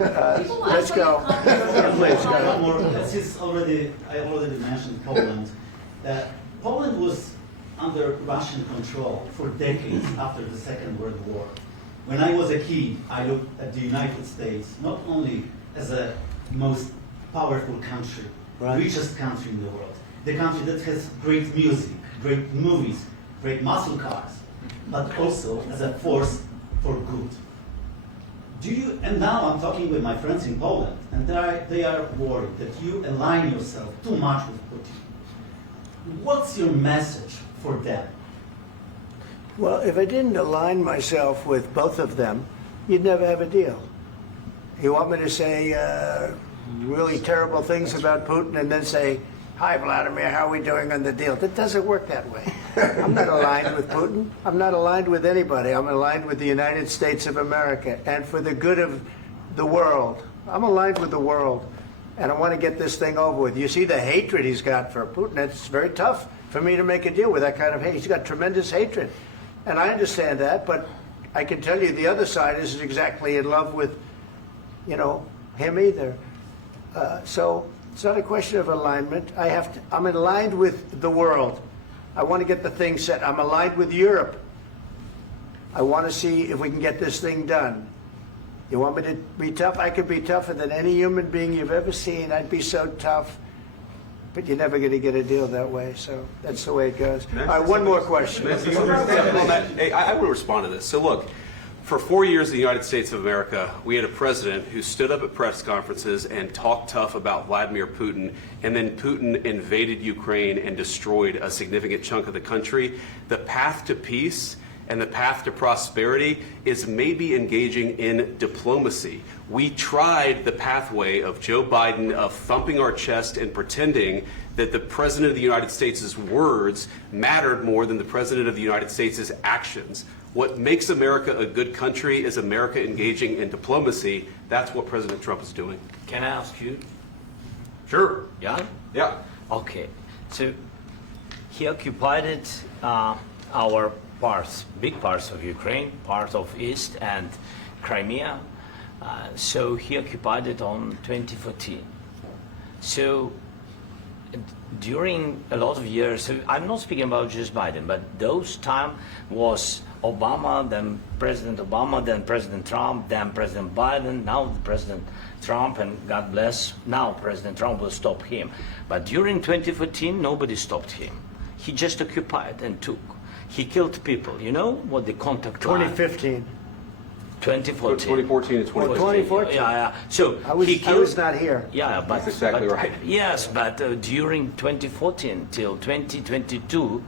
Let's go. Please, go ahead. One more. I already mentioned Poland. Poland was under Russian control for decades after the Second World War. When I was a kid, I looked at the United States not only as a most powerful country, richest country in the world, the country that has great music, great movies, great muscle cars, but also as a force for good. And now I'm talking with my friends in Poland, and they are worried that you align yourself too much with Putin. What's your message for them? Well, if I didn't align myself with both of them, you'd never have a deal. You want me to say really terrible things about Putin and then say, "Hi, Vladimir, how are we doing on the deal?" That doesn't work that way. I'm not aligned with Putin. I'm not aligned with anybody. I'm aligned with the United States of America and for the good of the world. I'm aligned with the world, and I want to get this thing over with. You see the hatred he's got for Putin. It's very tough for me to make a deal with that kind of hate. He's got tremendous hatred, and I understand that, but I can tell you the other side isn't exactly in love with, him either. So it's not a question of alignment. I'm aligned with the world. I want to get the thing set. I'm aligned with Europe. I want to see if we can get this thing done. You want me to be tough? I could be tougher than any human being you've ever seen. I'd be so tough. But you're never going to get a deal that way. So that's the way it goes. All right, one more question. I will respond to this. So look, for 4 years in the United States of America, we had a president who stood up at press conferences and talked tough about Vladimir Putin, and then Putin invaded Ukraine and destroyed a significant chunk of the country. The path to peace and the path to prosperity is maybe engaging in diplomacy. We tried the pathway of Joe Biden of thumping our chest and pretending that the President of the United States' words mattered more than the President of the United States' actions. What makes America a good country is America engaging in diplomacy. That's what President Trump is doing. Can I ask you? Sure. Yeah? Yeah. Okay. So he occupied our parts, big parts of Ukraine, part of East and Crimea. So he occupied it on 2014. So during a lot of years, so I'm not speaking about just Biden, but those time was Obama, then President Obama, then President Trump, then President Biden, now President Trump, and God bless, now President Trump will stop him. But during 2014, nobody stopped him. He just occupied and took. He killed people. You know what the contact line? 2015. 2014 2014. and 2015. 2014. Yeah. So I was not here. Yeah, but that's exactly right. Yes, but during 2014 till 2022,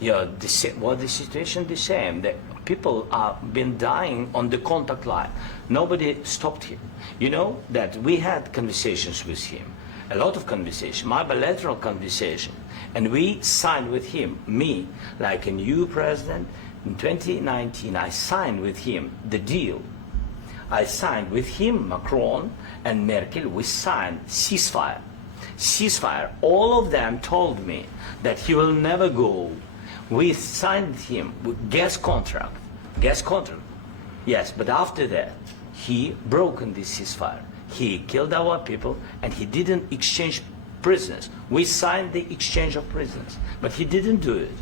the situation the same. The people have been dying on the contact line. Nobody stopped him. You know that we had conversations with him, a lot of conversation, my bilateral conversation, and we signed with him, me, like a new president. In 2019, I signed with him the deal. I signed with him, Macron and Merkel, we signed ceasefire. Ceasefire. All of them told me that he will never go. We signed him with gas contract. Gas contract. Yes, but after that, he broken this ceasefire. He killed our people and he didn't exchange prisoners. We signed the exchange of prisoners, but he didn't do it.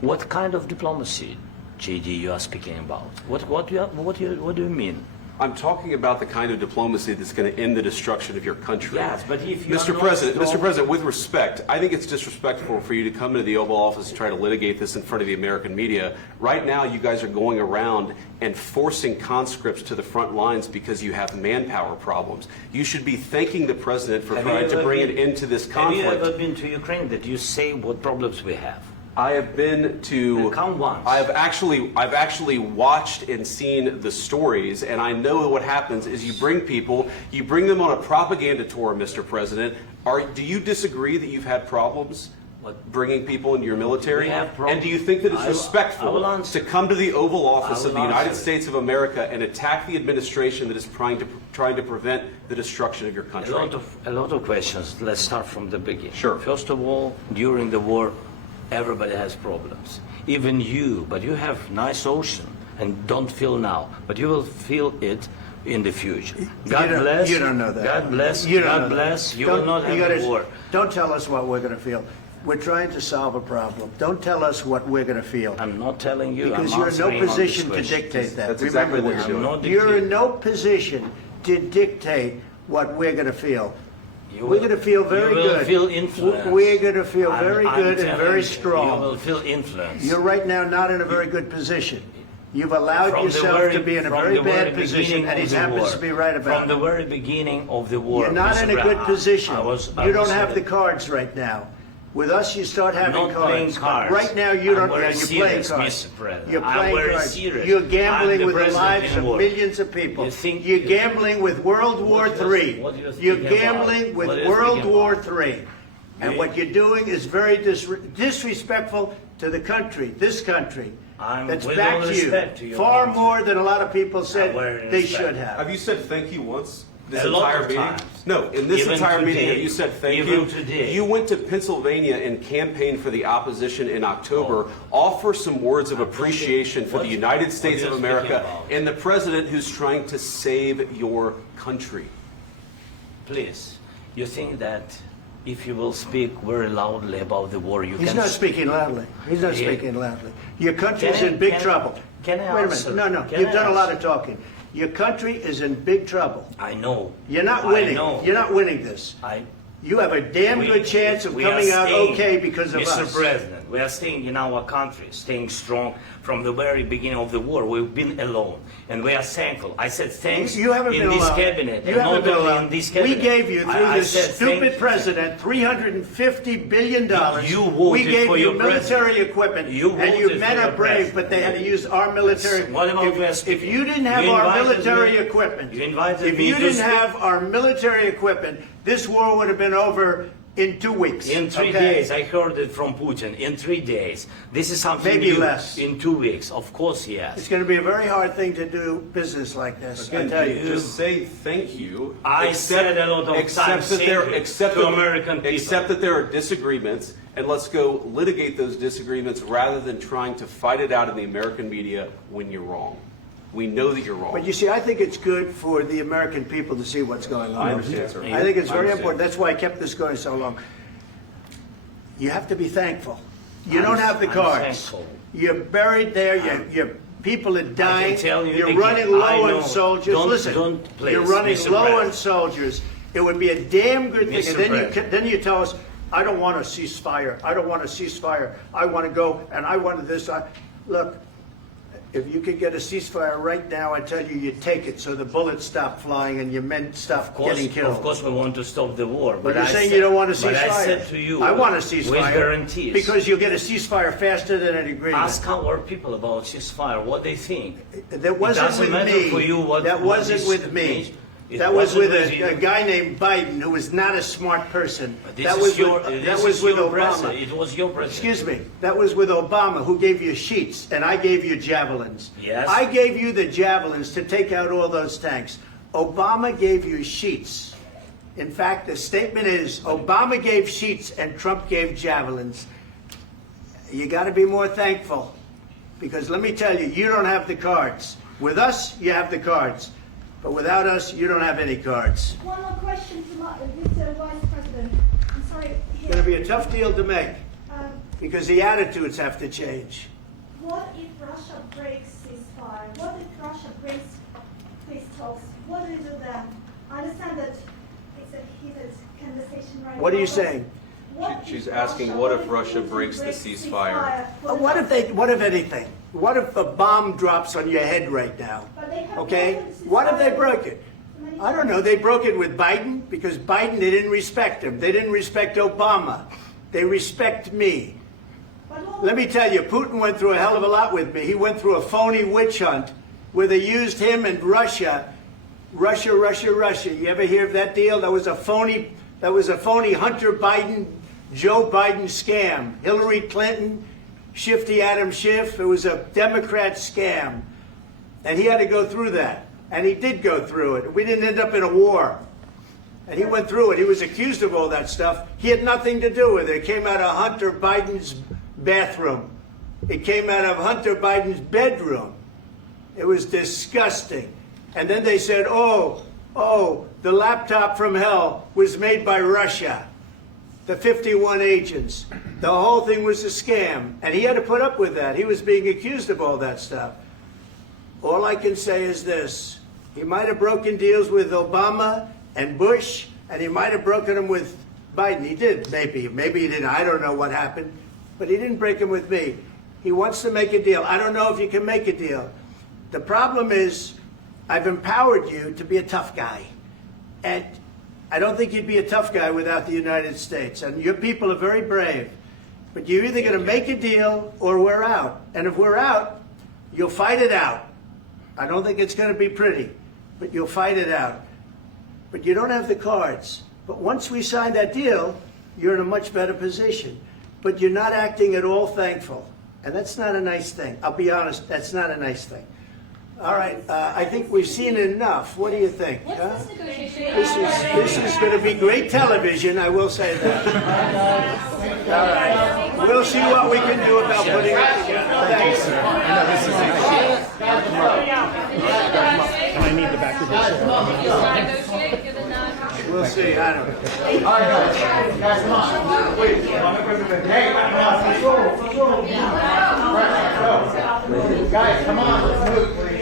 What kind of diplomacy, JD, you are speaking about? What do you mean? I'm talking about the kind of diplomacy that's going to end the destruction of your country. Yes, but if you Mr. President, with respect, I think it's disrespectful for you to come into the Oval Office and try to litigate this in front of the American media. Right now, you guys are going around and forcing conscripts to the front lines because you have manpower problems. You should be thanking the President for trying to bring it into this conflict. Have you ever been to Ukraine that you say what problems we have? I have been to. Count once. I've actually watched and seen the stories, and I know what happens is you bring them on a propaganda tour, Mr. President. Do you disagree that you've had problems bringing people into your military? And do you think that it's respectful to come to the Oval Office of the United States of America and attack the administration that is trying to prevent the destruction of your country? A lot of questions. Let's start from the beginning. Sure. First of all, during the war, everybody has problems. Even you, but you have nice ocean and don't feel now, but you will feel it in the future. You God don't- bless. you don't know that. God bless. You don't know God that. bless. You Don't- will not you have gotta- a war. Don't tell us what we're going to feel. We're trying to solve a problem. Don't tell us what we're going to feel. I'm not telling you. Because I'm you're in no answering on this position to question. dictate that. That's exactly Remember what this. you're doing. I'm not You're in dictating. no position to dictate what we're going to feel. You We're will- going to feel very you will good. feel influenced. We're going to feel I'm- very I'm good and telling very you, strong. You will feel influence. You're right now not in a very good position. You've allowed From the yourself very- to be in a from very the very bad position, beginning and he of the happens war. to be right about From the it. very beginning of the war. You're not Mr. in a good Brown, position. I was You don't have the saying- cards right now. With us, you start having I'm not playing cards. cards. Right now, you don't. I'm very Yeah, you're playing serious, cards. Mr. President. You're I'm playing very cards. serious. You're I'm gambling the with the president lives in of war. millions of people. You think- You're gambling with World War What do you- III. what do you You're think about? gambling with What do you World think War about? III. And You- what you're doing is very disrespectful to the country, this country. I'm That's with back all to respect to you. your Far country. more than a lot of people said very they respect. should have. Have you said thank you once? This A lot entire of meeting? times. No, in this Even entire meeting, today. have you said thank Even you? today. You went to Pennsylvania and campaigned for the opposition in October. Offer some words of appreciation for the What- United what States are of you America speaking about? and the president who's trying to save your country. Please, you think that if you will speak very loudly about the war, you He's can... not speaking loudly. He's not Yeah. speaking loudly. Your country is Can I- in big can I- trouble. can I Wait a answer? minute. No, Can you've I done a lot answer? of talking. Your country is in big trouble. I know. You're not I winning. know. You're not winning this. You have a damn We- good chance of we are coming out staying, okay because of Mr. us. President, we are staying in our country, staying strong from the very beginning of the war. We've been alone, and we are thankful. I said thanks You haven't in been this alone. cabinet, You and haven't not been only alone. in this We cabinet. gave you, through I this said stupid thank you. president, $350 billion. You voted we gave for you your military president. equipment, You and you voted men for are your brave, president. but they had to use our military. What about West If you didn't have You our invited military me- equipment, you invited if me you to didn't speak- have our military equipment, this war would have been over in 2 weeks. In 3 okay? days, I heard it from Putin. In 3 days, this is something Maybe new. less. In 2 weeks, of course, yes. It's going to be a very hard thing to do business like this. I Again, tell you. just say thank you. I said a lot of times that there, thank you except to that, American people. Except that there are disagreements, and let's go litigate those disagreements rather than trying to fight it out in the American media when you're wrong. We know that you're wrong. But you see, I think it's good for the American people to see what's going on. I understand, sir. I think it's I very understand. important. That's why I kept this going so long. You have to be thankful. You don't have the I'm cards. thankful. You're buried there. Your people are dying. tell you You're again, running low I know. on soldiers. Don't- Listen, don't, please, you're running Mr. low on President. soldiers. It would be a damn good thing. Mr. And then President. then you tell us, I don't want a ceasefire. I don't want a ceasefire. I want to go and I want this. Look, if you could get a ceasefire right now, I tell you, you'd take it so the bullets stop flying and your men stop getting killed. Of course, we want to stop the war. But you're I saying said- you don't want a ceasefire. But I said to you, I want a with ceasefire. guarantees. Because you'll get a ceasefire faster than an agreement. Ask our people about ceasefire, what they think. That wasn't doesn't with matter me. for you what- that what wasn't this with me. means. It That was wasn't with with you. a guy named Biden who was not a smart person. This That is was your, with, this that was is with your Obama. president. It was your president. Excuse me. That was with Obama, who gave you sheets, and I gave you javelins. Yes. I gave you the javelins to take out all those tanks. Obama gave you sheets. In fact, the statement is Obama gave sheets and Trump gave javelins. You got to be more thankful, because let me tell you, you don't have the cards. With us, you have the cards. But without us, you don't have any cards. One more question to Mr. Vice President. I'm sorry. It's going to be a tough deal to make, Um, because the attitudes have to change. what if Russia breaks ceasefire? What if Russia breaks peace talks? What do you do then? I understand that it's a heated conversation right now. What are you but saying? what if She's asking, what if Russia Putin breaks the ceasefire? What if anything? What if a bomb drops on your head right now? But they have Okay? broken the What if they ceasefire broke it? many I don't know. times. They broke it with Biden because Biden, they didn't respect him. They didn't respect Obama. They respect me. But all- Let me tell you, Putin went through a hell of a lot with me. He went through a phony witch hunt where they used him and Russia. Russia. You ever hear of that deal? That was a phony Hunter Biden, Joe Biden scam. Hillary Clinton, Shifty Adam Schiff. It was a Democrat scam. And he had to go through that. And he did go through it. We didn't end up in a war. And he went through it. He was accused of all that stuff. He had nothing to do with it. It came out of Hunter Biden's bathroom. It came out of Hunter Biden's bedroom. It was disgusting. And then they said, oh, the laptop from hell was made by Russia. The 51 agents. The whole thing was a scam. And he had to put up with that. He was being accused of all that stuff. All I can say is this. He might have broken deals with Obama and Bush, and he might have broken them with Biden. He did, maybe. Maybe he didn't. I don't know what happened. But he didn't break them with me. He wants to make a deal. I don't know if you can make a deal. The problem is, I've empowered you to be a tough guy. And I don't think you'd be a tough guy without the United States. And your people are very brave. But you're either going to make a deal or we're out. And if we're out, you'll fight it out. I don't think it's going to be pretty, but you'll fight it out. But you don't have the cards. But once we sign that deal, you're in a much better position. But you're not acting at all thankful. And that's not a nice thing. I'll be honest, that's not a nice thing. All right, I think we've seen enough. What do you think? What's Huh? this negotiation? This is going to be great television, I will say that. All right. We'll see what we can do about putting it together. Thanks. I need the back of this. Negotiate, given that. We'll see. I don't know. Guys, come on, let's move, please.